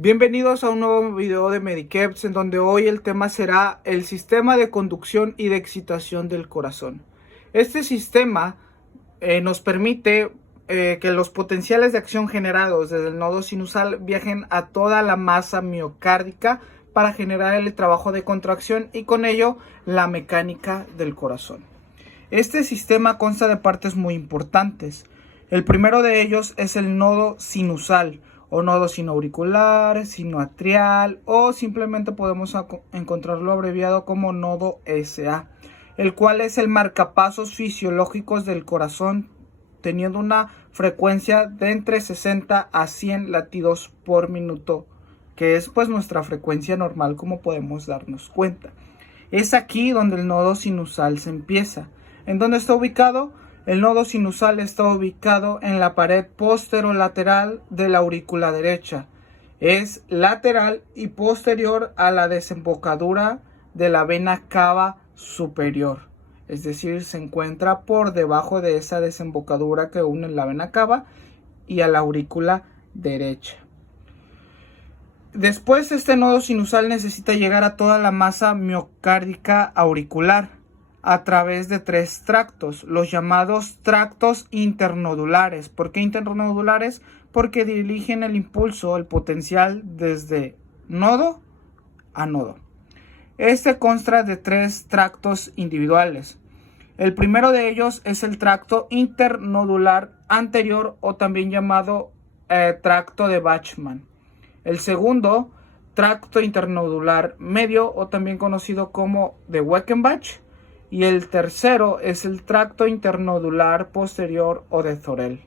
Bienvenidos a un nuevo video de Medicaps, en donde hoy el tema será el sistema de conducción y de excitación del corazón. Este sistema nos permite que los potenciales de acción generados desde el nodo sinusal viajen a toda la masa miocárdica para generar el trabajo de contracción y con ello la mecánica del corazón. Este sistema consta de partes muy importantes. El primero de ellos es el nodo sinusal, o nodo sinoauricular, sinoatrial, o simplemente podemos encontrarlo abreviado como nodo SA, el cual es el marcapasos fisiológicos del corazón, teniendo una frecuencia de entre 60 a 100 latidos por minuto, que es pues nuestra frecuencia normal, como podemos darnos cuenta. Es aquí donde el nodo sinusal se empieza. ¿En dónde está ubicado? El nodo sinusal está ubicado en la pared posterolateral de la aurícula derecha. Es lateral y posterior a la desembocadura de la vena cava superior. Es decir, se encuentra por debajo de esa desembocadura que une la vena cava y a la aurícula derecha. Después, este nodo sinusal necesita llegar a toda la masa miocárdica auricular a través de tres tractos, los llamados tractos internodulares. ¿Por qué internodulares? Porque dirigen el impulso, el potencial desde nodo a nodo. Este consta de tres tractos individuales. El primero de ellos es el tracto internodular anterior, o también llamado tracto de Bachmann. El segundo, tracto internodular medio, o también conocido como de Weckenbach. Y el tercero es el tracto internodular posterior, o de Thorel.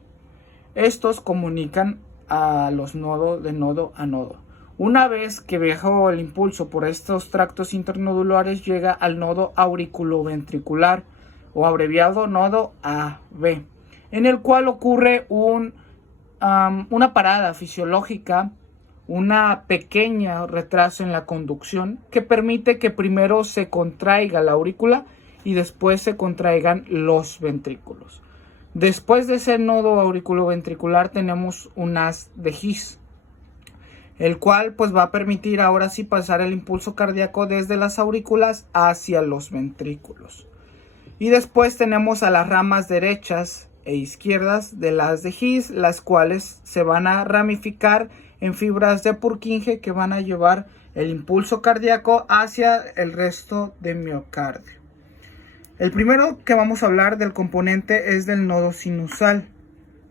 Estos comunican a los nodos de nodo a nodo. Una vez que viajó el impulso por estos tractos internodulares, llega al nodo auriculoventricular, o abreviado nodo AB, en el cual ocurre una parada fisiológica, una pequeña retraso en la conducción que permite que primero se contraiga la aurícula y después se contraigan los ventrículos. Después de ese nodo auriculoventricular tenemos un haz de His, el cual pues va a permitir ahora sí pasar el impulso cardíaco desde las aurículas hacia los ventrículos. Y después tenemos a las ramas derechas e izquierdas del haz de His, las cuales se van a ramificar en fibras de Purkinje que van a llevar el impulso cardíaco hacia el resto de miocardio. El primero que vamos a hablar del componente es del nodo sinusal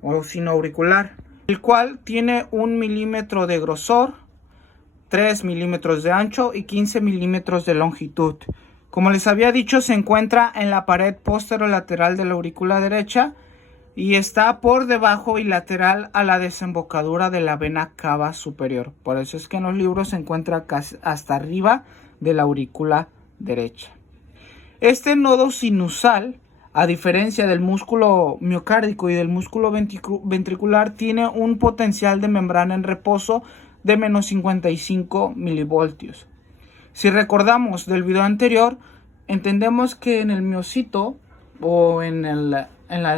o sinoauricular, el cual tiene 1 milímetro de grosor, 3 milímetros de ancho y 15 milímetros de longitud. Como les había dicho, se encuentra en la pared posterolateral de la aurícula derecha y está por debajo y lateral a la desembocadura de la vena cava superior. Por eso es que en los libros se encuentra casi hasta arriba de la aurícula derecha. Este nodo sinusal, a diferencia del músculo miocárdico y del músculo ventricular, tiene un potencial de membrana en reposo de menos 55 milivoltios. Si recordamos del video anterior, entendemos que en el miocito o en el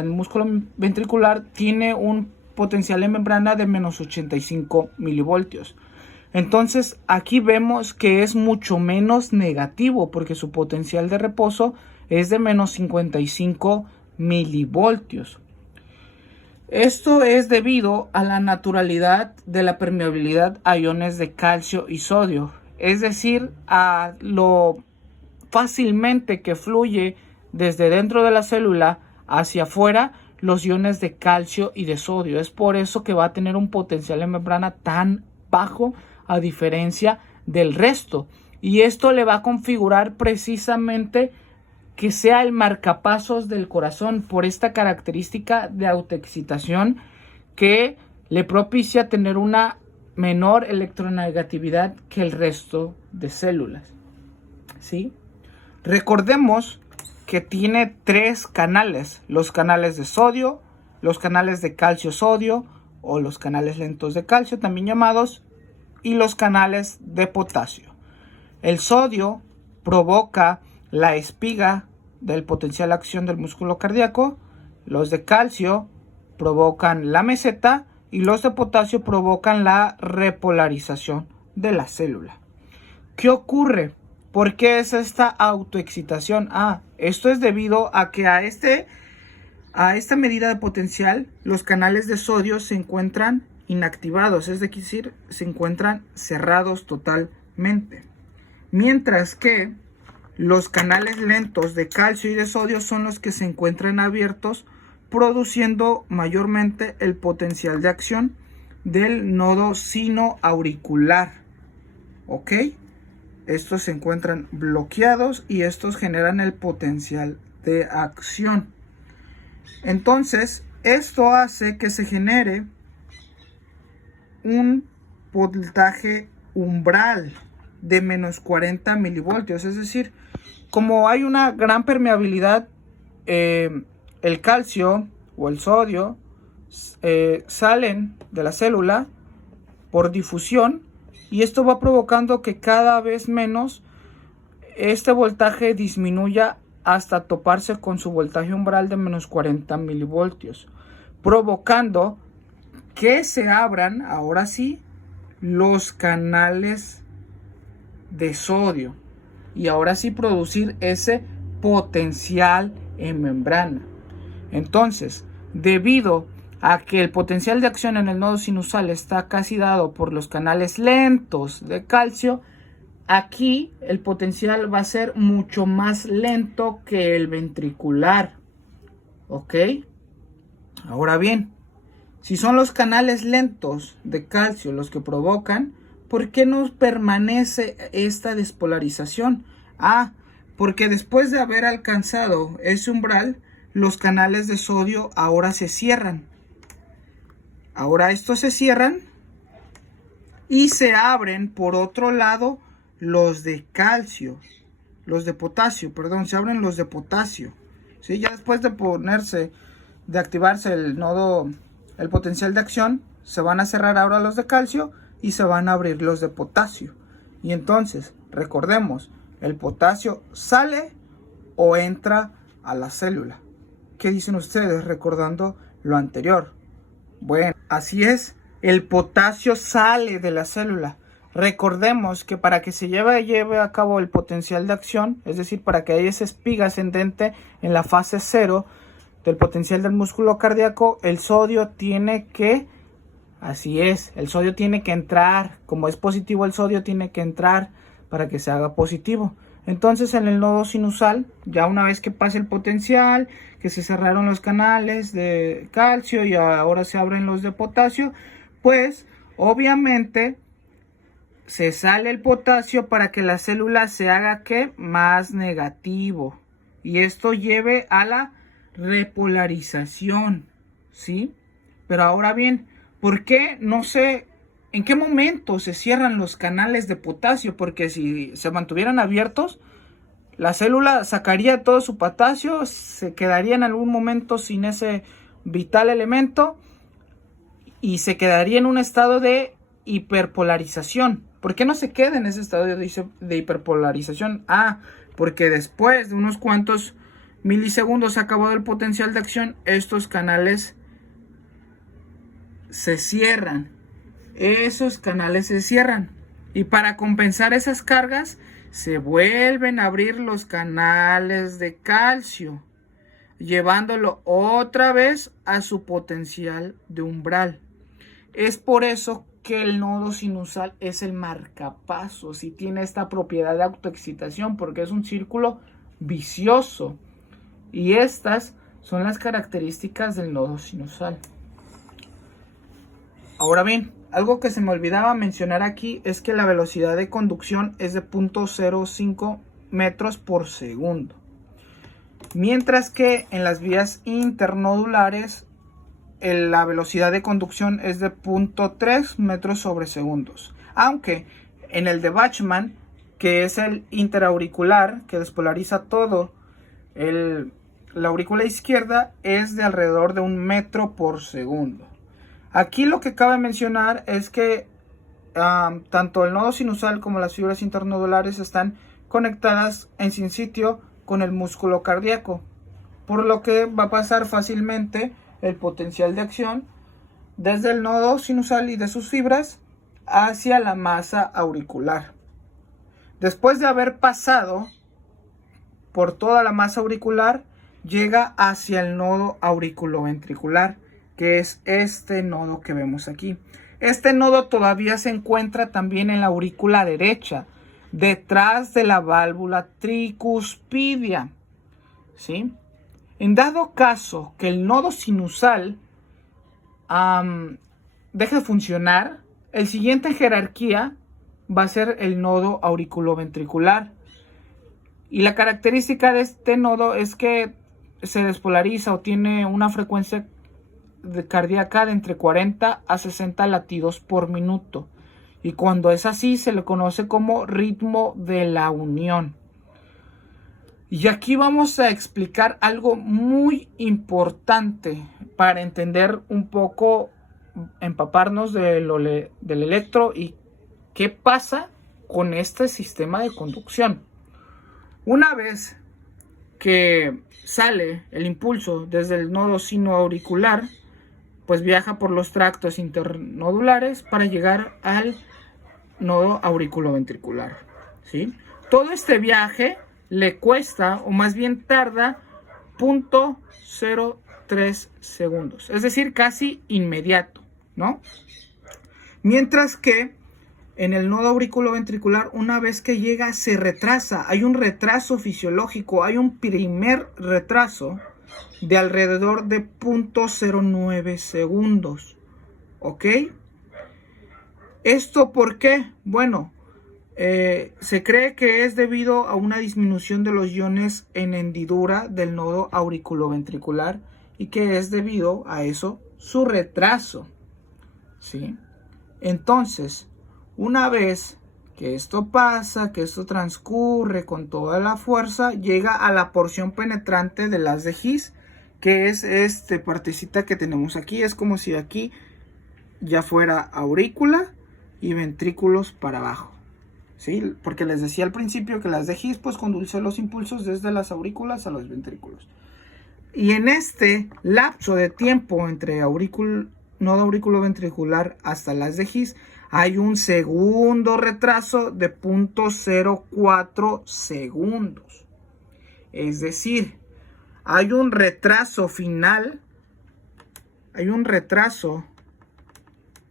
músculo ventricular tiene un potencial de membrana de menos 85 milivoltios. Entonces aquí vemos que es mucho menos negativo porque su potencial de reposo es de menos 55 milivoltios. Esto es debido a la naturalidad de la permeabilidad a iones de calcio y sodio, es decir, a lo fácilmente que fluye desde dentro de la célula hacia afuera los iones de calcio y de sodio. Es por eso que va a tener un potencial de membrana tan bajo a diferencia del resto, y esto le va a configurar precisamente que sea el marcapasos del corazón por esta característica de autoexcitación que le propicia tener una menor electronegatividad que el resto de células. ¿Sí? Recordemos que tiene tres canales: los canales de sodio, los canales de calcio-sodio o los canales lentos de calcio también llamados, y los canales de potasio. El sodio provoca la espiga del potencial de acción del músculo cardíaco, los de calcio provocan la meseta y los de potasio provocan la repolarización de la célula. ¿Qué ocurre? ¿Por qué es esta autoexcitación? Esto es debido a que a esta medida de potencial los canales de sodio se encuentran inactivados, es decir, se encuentran cerrados totalmente. Mientras que los canales lentos de calcio y de sodio son los que se encuentran abiertos, produciendo mayormente el potencial de acción del nodo sinoauricular. ¿Ok? Estos se encuentran bloqueados y estos generan el potencial de acción. Entonces, esto hace que se genere un voltaje umbral de menos 40 milivoltios. Es decir, como hay una gran permeabilidad, el calcio o el sodio salen de la célula por difusión, y esto va provocando que cada vez menos este voltaje disminuya hasta toparse con su voltaje umbral de menos 40 milivoltios, provocando que se abran ahora sí los canales de sodio y ahora sí producir ese potencial en membrana. Entonces, debido a que el potencial de acción en el nodo sinusal está casi dado por los canales lentos de calcio, aquí el potencial va a ser mucho más lento que el ventricular. ¿Ok? Ahora bien, si son los canales lentos de calcio los que provocan, ¿por qué no permanece esta despolarización? Porque después de haber alcanzado ese umbral, los canales de sodio ahora se cierran. Ahora estos se cierran y se abren por otro lado los de calcio, los de potasio, perdón, se abren los de potasio. ¿Sí? Ya después de activarse el nodo, el potencial de acción, se van a cerrar ahora los de calcio y se van a abrir los de potasio. Y entonces, recordemos, el potasio sale o entra a la célula. ¿Qué dicen ustedes recordando lo anterior? Bueno, así es, el potasio sale de la célula. Recordemos que para que se lleve a cabo el potencial de acción, es decir, para que haya esa espiga ascendente en la fase 0 del potencial del músculo cardíaco, el sodio tiene que, así es, el sodio tiene que entrar. Como es positivo el sodio, tiene que entrar para que se haga positivo. Entonces en el nodo sinusal, ya una vez que pase el potencial, que se cerraron los canales de calcio y ahora se abren los de potasio, pues obviamente se sale el potasio para que la célula se haga ¿qué? Más negativo. Y esto lleve a la repolarización, ¿sí? Pero ahora bien, ¿por qué no sé en qué momento se cierran los canales de potasio? Porque si se mantuvieran abiertos, la célula sacaría todo su potasio, se quedaría en algún momento sin ese vital elemento y se quedaría en un estado de hiperpolarización. ¿Por qué no se queda en ese estado de hiperpolarización? Porque después de unos cuantos milisegundos acabado el potencial de acción, estos canales se cierran. Esos canales se cierran. Y para compensar esas cargas, se vuelven a abrir los canales de calcio, llevándolo otra vez a su potencial de umbral. Es por eso que el nodo sinusal es el marcapasos y tiene esta propiedad de autoexcitación, porque es un círculo vicioso. Y estas son las características del nodo sinusal. Ahora bien, algo que se me olvidaba mencionar aquí es que la velocidad de conducción es de 0.05 metros por segundo. Mientras que en las vías internodulares la velocidad de conducción es de 0.3 metros sobre segundos. Aunque en el de Bachmann, que es el interauricular, que despolariza todo la aurícula izquierda, es de alrededor de 1 metro por segundo. Aquí lo que cabe mencionar es que tanto el nodo sinusal como las fibras internodulares están conectadas en sin sitio con el músculo cardíaco, por lo que va a pasar fácilmente el potencial de acción desde el nodo sinusal y de sus fibras hacia la masa auricular. Después de haber pasado por toda la masa auricular, llega hacia el nodo auriculoventricular, que es este nodo que vemos aquí. Este nodo todavía se encuentra también en la aurícula derecha, detrás de la válvula tricuspidia, ¿sí? En dado caso que el nodo sinusal deje de funcionar, el siguiente en jerarquía va a ser el nodo auriculoventricular. Y la característica de este nodo es que se despolariza o tiene una frecuencia cardíaca de entre 40 a 60 latidos por minuto. Y cuando es así se le conoce como ritmo de la unión. Y aquí vamos a explicar algo muy importante para entender un poco, empaparnos del electro y qué pasa con este sistema de conducción. Una vez que sale el impulso desde el nodo sinoauricular, pues viaja por los tractos internodulares para llegar al nodo auriculoventricular, ¿sí? Todo este viaje le cuesta, o más bien tarda, 0.03 segundos, es decir, casi inmediato, ¿no? Mientras que en el nodo auriculoventricular, una vez que llega, se retrasa. Hay un retraso fisiológico, hay un primer retraso de alrededor de 0.09 segundos. ¿Ok? ¿Esto por qué? Bueno, se cree que es debido a una disminución de los iones en hendidura del nodo auriculoventricular y que es debido a eso su retraso, ¿sí? Entonces, una vez que esto pasa, que esto transcurre con toda la fuerza, llega a la porción penetrante del haz de His, que es esta partecita que tenemos aquí. Es como si aquí ya fuera aurícula y ventrículos para abajo, ¿sí? Porque les decía al principio que las de His pues conduce los impulsos desde las aurículas a los ventrículos. Y en este lapso de tiempo entre nodo auriculoventricular hasta las de His, hay un segundo retraso de 0.04 segundos. Es decir, hay un retraso final. Hay un retraso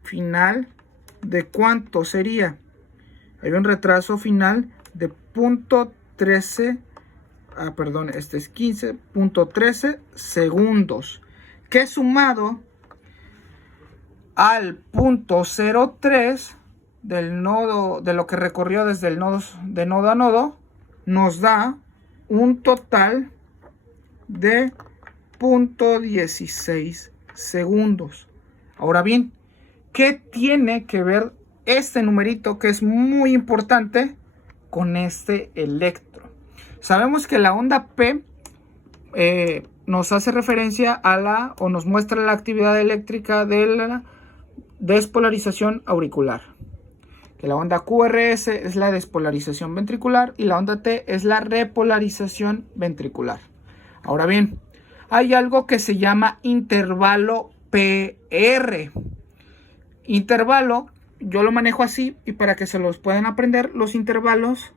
final de ¿cuánto sería? Hay un retraso final de 0.13. Perdón, este es 15.13 segundos. Que sumado al 0.03 del nodo, de lo que recorrió desde el nodo, de nodo a nodo, nos da un total de 0.16 segundos. Ahora bien, ¿qué tiene que ver este numerito, que es muy importante, con este electro? Sabemos que la onda P nos hace referencia a o nos muestra la actividad eléctrica de la despolarización auricular. Que la onda QRS es la despolarización ventricular y la onda T es la repolarización ventricular. Ahora bien, hay algo que se llama intervalo PR. Intervalo, yo lo manejo así, y para que se los puedan aprender, los intervalos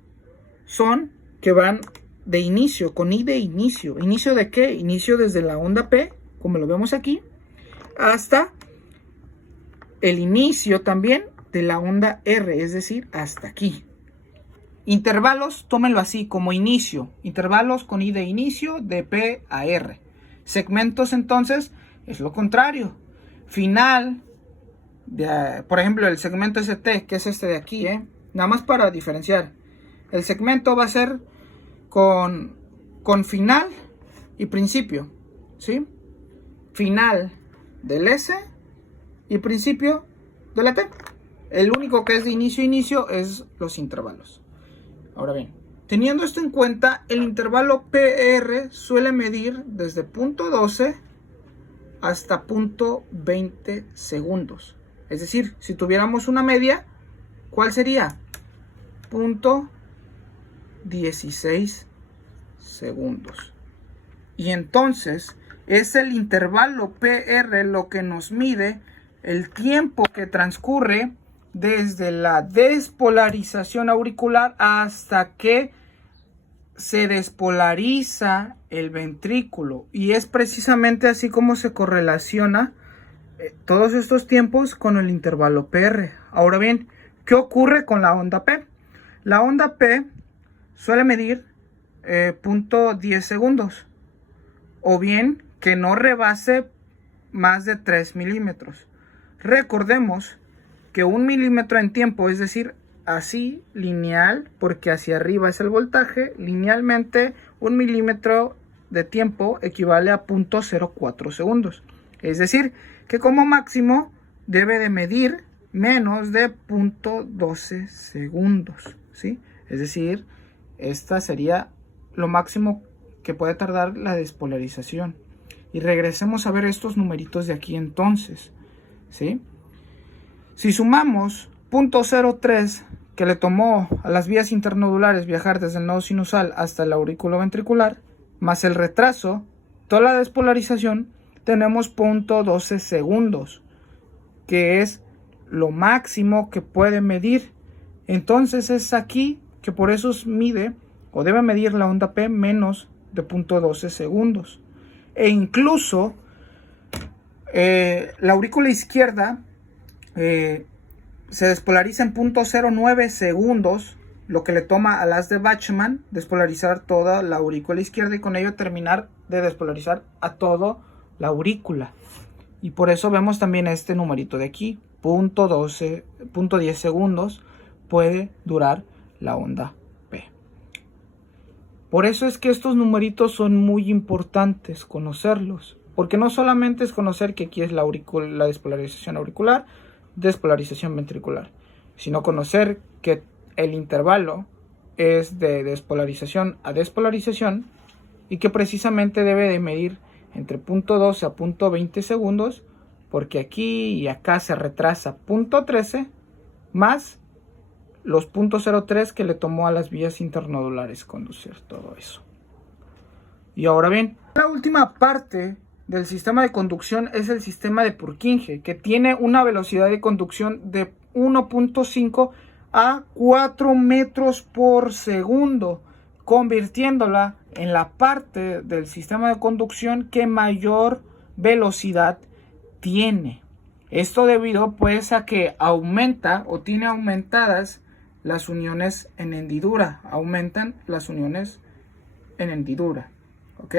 son que van de inicio, con I de inicio. ¿Inicio de qué? Inicio desde la onda P, como lo vemos aquí, hasta el inicio también de la onda R, es decir, hasta aquí. Intervalos, tómenlo así, como inicio. Intervalos con I de inicio, de P a R. Segmentos, entonces, es lo contrario. Final, por ejemplo, el segmento ST, que es este de aquí, nada más para diferenciar. El segmento va a ser con final y principio, ¿sí? Final del S y principio de la T. El único que es de inicio es los intervalos. Ahora bien, teniendo esto en cuenta, el intervalo PR suele medir desde 0.12 hasta 0.20 segundos. Es decir, si tuviéramos una media, ¿cuál sería? 0.16 segundos. Y entonces es el intervalo PR lo que nos mide el tiempo que transcurre desde la despolarización auricular hasta que se despolariza el ventrículo. Y es precisamente así como se correlaciona todos estos tiempos con el intervalo PR. Ahora bien, ¿qué ocurre con la onda P? La onda P suele medir 0.10 segundos, o bien que no rebase más de 3 milímetros. Recordemos que 1 milímetro en tiempo, es decir, así lineal, porque hacia arriba es el voltaje, linealmente 1 milímetro de tiempo equivale a 0.04 segundos. Es decir, que como máximo debe de medir menos de 0.12 segundos, ¿sí? Es decir, esta sería lo máximo que puede tardar la despolarización. Y regresemos a ver estos numeritos de aquí entonces, ¿sí? Si sumamos 0.03 que le tomó a las vías internodulares viajar desde el nodo sinusal hasta el aurículo ventricular, más el retraso, toda la despolarización, tenemos 0.12 segundos, que es lo máximo que puede medir. Entonces es aquí que por eso mide o debe medir la onda P menos de 0.12 segundos. E incluso la aurícula izquierda se despolariza en 0.09 segundos, lo que le toma a las de Bachmann despolarizar toda la aurícula izquierda y con ello terminar de despolarizar a toda la aurícula. Y por eso vemos también este numerito de aquí, 0.10 segundos puede durar la onda P. Por eso es que estos numeritos son muy importantes conocerlos, porque no solamente es conocer que aquí es la despolarización auricular, despolarización ventricular, sino conocer que el intervalo es de despolarización a despolarización y que precisamente debe de medir entre 0.12 a 0.20 segundos, porque aquí y acá se retrasa 0.13 más los 0.03 que le tomó a las vías internodulares conducir todo eso. Y ahora bien, la última parte del sistema de conducción es el sistema de Purkinje, que tiene una velocidad de conducción de 1.5 a 4 metros por segundo, convirtiéndola en la parte del sistema de conducción que mayor velocidad tiene. Esto debido pues a que aumenta o tiene aumentadas las uniones en hendidura, aumentan las uniones en hendidura, ¿ok?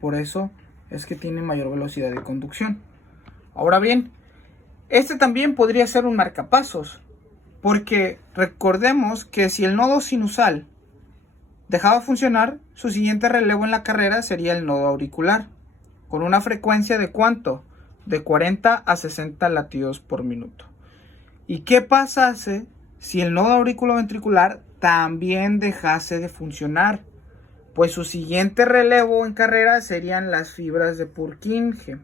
Por eso es que tiene mayor velocidad de conducción. Ahora bien, este también podría ser un marcapasos, porque recordemos que si el nodo sinusal dejaba funcionar, su siguiente relevo en la carrera sería el nodo auricular, con una frecuencia de ¿cuánto? De 40 a 60 latidos por minuto. ¿Y qué pasase si el nodo auriculoventricular también dejase de funcionar? Pues su siguiente relevo en carrera serían las fibras de Purkinje,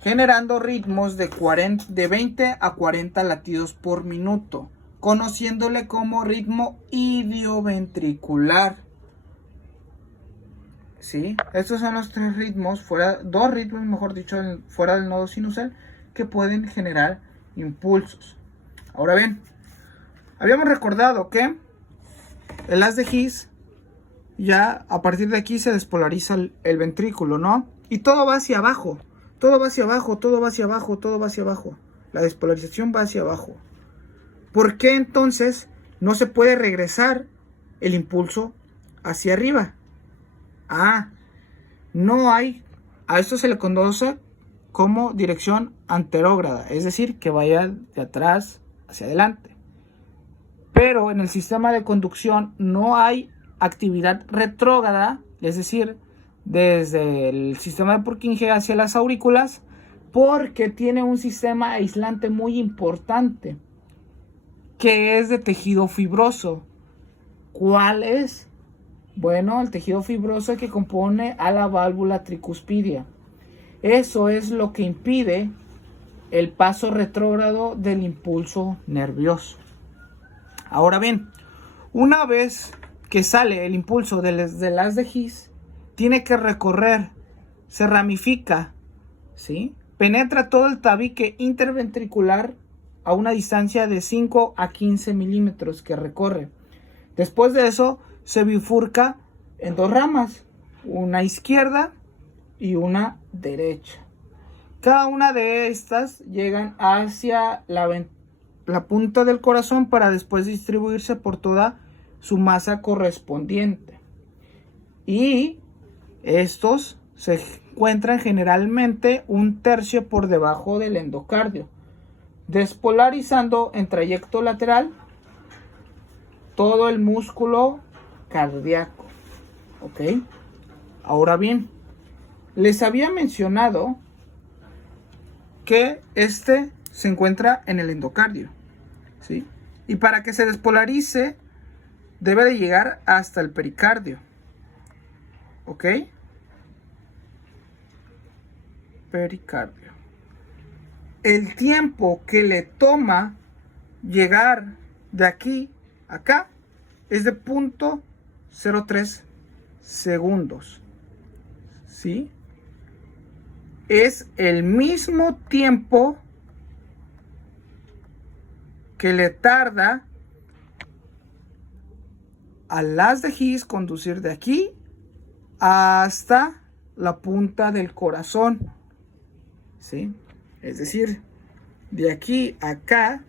generando ritmos de 20 a 40 latidos por minuto, conociéndole como ritmo idioventricular. ¿Sí? Estos son los dos ritmos, fuera del nodo sinusal, que pueden generar impulsos. Ahora bien, habíamos recordado que el haz de His, ya a partir de aquí se despolariza el ventrículo, ¿no? Y todo va hacia abajo, todo va hacia abajo, todo va hacia abajo, todo va hacia abajo. La despolarización va hacia abajo. ¿Por qué entonces no se puede regresar el impulso hacia arriba? No hay, a esto se le conoce como dirección anterógrada, es decir, que vaya de atrás hacia adelante. Pero en el sistema de conducción no hay actividad retrógrada, es decir, desde el sistema de Purkinje hacia las aurículas, porque tiene un sistema aislante muy importante, que es de tejido fibroso. ¿Cuál es? Bueno, el tejido fibroso que compone a la válvula tricuspidia. Eso es lo que impide el paso retrógrado del impulso nervioso. Ahora bien, una vez que sale el impulso del haz de His, tiene que recorrer, se ramifica, ¿sí? penetra todo el tabique interventricular a una distancia de 5 a 15 milímetros que recorre. Después de eso se bifurca en dos ramas, una izquierda y una derecha. Cada una de estas llegan hacia la punta del corazón para después distribuirse por toda su masa correspondiente. Y estos se encuentran generalmente un tercio por debajo del endocardio, despolarizando en trayecto lateral todo el músculo cardíaco. ¿Ok? Ahora bien, les había mencionado que este se encuentra en el endocardio, ¿sí? Y para que se despolarice debe de llegar hasta el pericardio. ¿Ok? Pericardio. El tiempo que le toma llegar de aquí a acá es de 0.03 segundos. ¿Sí? Es el mismo tiempo que le tarda al haz de His conducir de aquí hasta la punta del corazón. ¿Sí? Es decir, de aquí a acá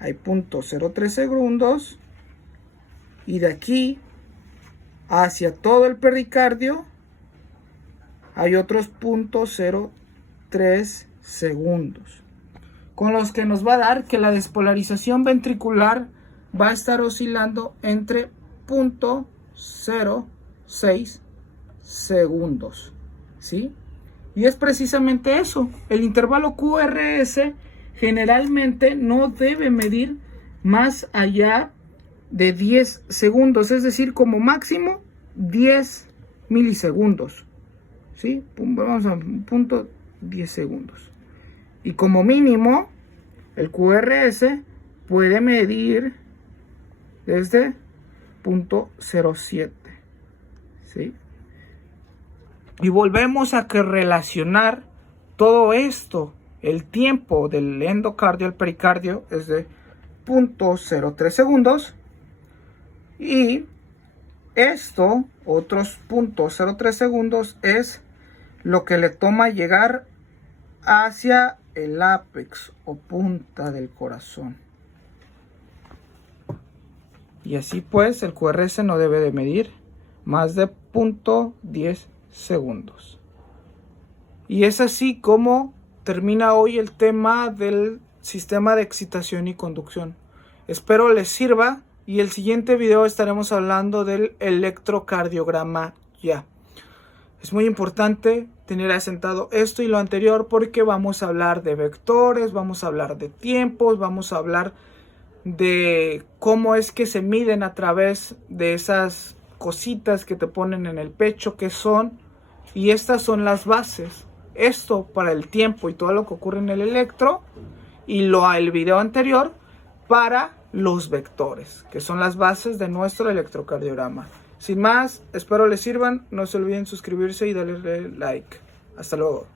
hay 0.03 segundos y de aquí hacia todo el pericardio hay otros 0.03 segundos, con los que nos va a dar que la despolarización ventricular va a estar oscilando entre 0.06 segundos, ¿sí? Y es precisamente eso. El intervalo QRS generalmente no debe medir más allá de 10 segundos, es decir, como máximo 10 milisegundos. ¿Sí? Vamos a punto 10 segundos. Y como mínimo, el QRS puede medir desde 0.07. ¿Sí? Y volvemos a que relacionar todo esto, el tiempo del endocardio al pericardio es de 0.03 segundos. Y esto, otros 0.03 segundos, es lo que le toma llegar hacia el ápex o punta del corazón. Y así pues el QRS no debe de medir más de 0.10 segundos. Y es así como termina hoy el tema del sistema de excitación y conducción. Espero les sirva y el siguiente video estaremos hablando del electrocardiograma ya. Es muy importante tener asentado esto y lo anterior porque vamos a hablar de vectores, vamos a hablar de tiempos, vamos a hablar de cómo es que se miden a través de esas cositas que te ponen en el pecho, que son, y estas son las bases. Esto para el tiempo y todo lo que ocurre en el electro, y el video anterior para los vectores, que son las bases de nuestro electrocardiograma. Sin más, espero les sirvan. No se olviden suscribirse y darle like. Hasta luego.